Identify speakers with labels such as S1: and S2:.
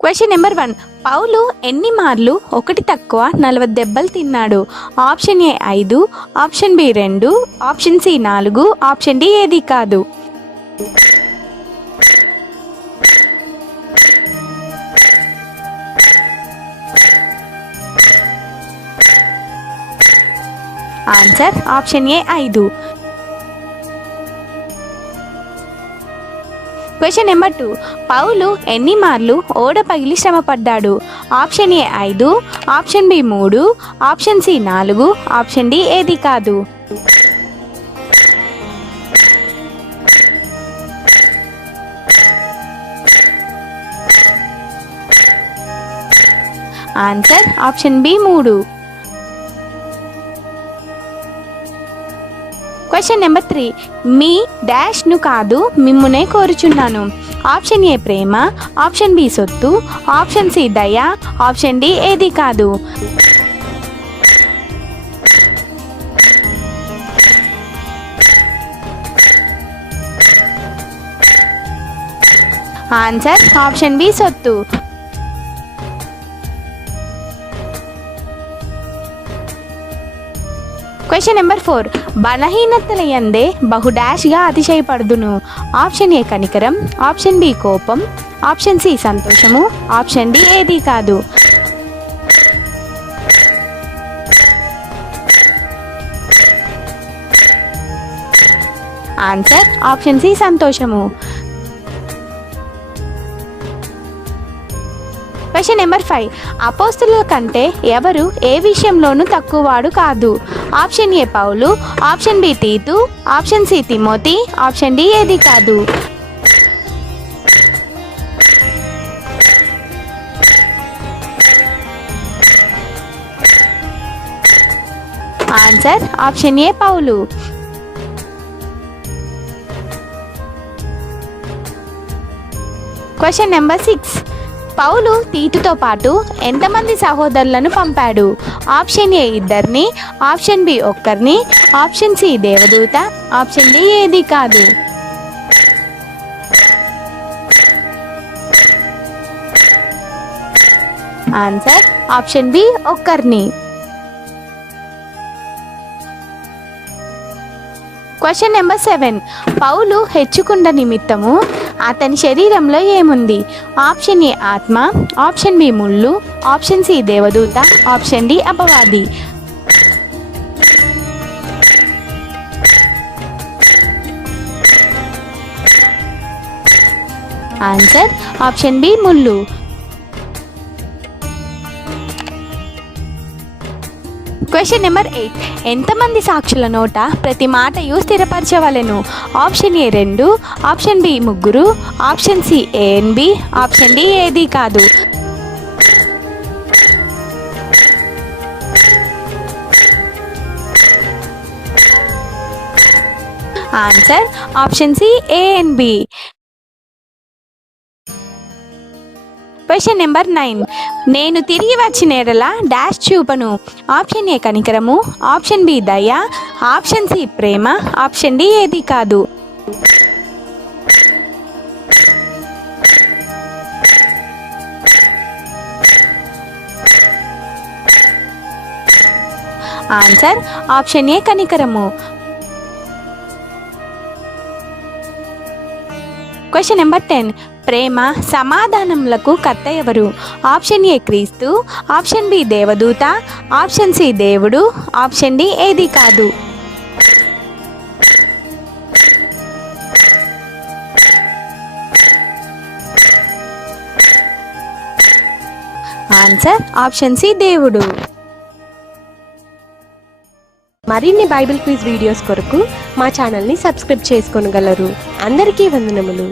S1: Question number one పౌలు ఎన్ని మార్లు ఒకటి తక్కువ నలభై దెబ్బలు తిన్నాడు? ఆప్షన్ ఏ ఐదు ఆప్షన్ బి రెండు ఆప్షన్ సి నాలుగు ఆప్షన్ డి ఏది కాదు? ఆన్సర్ ఆప్షన్ ఏ ఐదు. క్వశ్చన్ నెంబర్ టూ పౌలు ఎన్ని మార్లు ఓడ పగిలి శ్రమపడ్డాడు? ఆప్షన్ ఏ ఐదు ఆప్షన్ బి మూడు ఆప్షన్ సి నాలుగు ఆప్షన్ డి ఏది కాదు? ఆన్సర్ ఆప్షన్ బి మూడు. Question number three. మీ డాష్ను కాదు మిమ్మునే కోరుచున్నాను. ఆప్షన్ ఏ ప్రేమ ఆప్షన్ బి సొత్తు ఆప్షన్ సి దయ ఆప్షన్ డి ఏది కాదు. ఆన్సర్ ఆప్షన్ బి సొత్తు. క్వశ్చన్ నెంబర్ ఫోర్ బలహీనతల ఎందే బహు డాష్గా అతిశయపడుదును. ఆప్షన్ ఏ కనికరం ఆప్షన్ బి కోపం ఆప్షన్ సి సంతోషము ఆప్షన్ డి ఏది కాదు. ఆన్సర్ ఆప్షన్ సి సంతోషము. Question number five. అపోస్తుల కంటే ఎవరు ఏ విషయంలోనూ తక్కువ వాడు కాదు. ఆప్షన్ ఏ పౌలు ఆప్షన్ బి తీతు ఆప్షన్ సి తిమోతి ఆప్షన్ డి ఏది కాదు. Answer option A Paul. Question number six. పౌలు తీతుతో పాటు ఎంతమంది సహోదరులను పంపాడు? ఆప్షన్ ఏ ఇద్దరిని ఆప్షన్ బి ఒక్కరిని ఆప్షన్ సి దేవదూత ఆప్షన్ డి ఏది కాదు. ఆన్సర్ ఆప్షన్ బి ఒక్కరిని. Question number seven. పౌలు హెచ్చుకుండ నిమిత్తము అతని శరీరంలో ఏముంది? ఆప్షన్ ఏ ఆత్మ ఆప్షన్ బి ముళ్ళు ఆప్షన్ సి దేవదూత ఆప్షన్ డి అపవాది. ఆన్సర్ ఆప్షన్ బి ముళ్ళు. Question number eight. ఎంతమంది సాక్షుల నోట ప్రతి మాటయు స్థిరపరచవలెను? ఆప్షన్ ఏ రెండు ఆప్షన్ బి ముగ్గురు option C A and B option D ఏది కాదు. Answer option C A and question number nine. నేను తిరిగి వచ్చిన ఎడల డాష్ చూపను. ఆప్షన్ ఏ కనికరము ఆప్షన్ బి దయ ఆప్షన్ సి ప్రేమ ఆప్షన్ డి ఏది కాదు. ఆన్సర్ ఆప్షన్ ఏ కనికరము. క్వశ్చన్ నెంబర్ టెన్ ప్రేమ సమాధానములకు కర్త ఎవరు ఆప్షన్ ఏ క్రీస్తు ఆప్షన్ బి దేవదూత ఆప్షన్ సి దేవుడు ఆప్షన్ డి ఏది కాదు. ఆన్సర్ ఆప్షన్ సి దేవుడు.
S2: మరిన్ని బైబిల్ క్విజ్ వీడియోస్ కొరకు మా ఛానల్ని సబ్స్క్రైబ్ చేసుకోగలరు. అందరికీ వందనములు.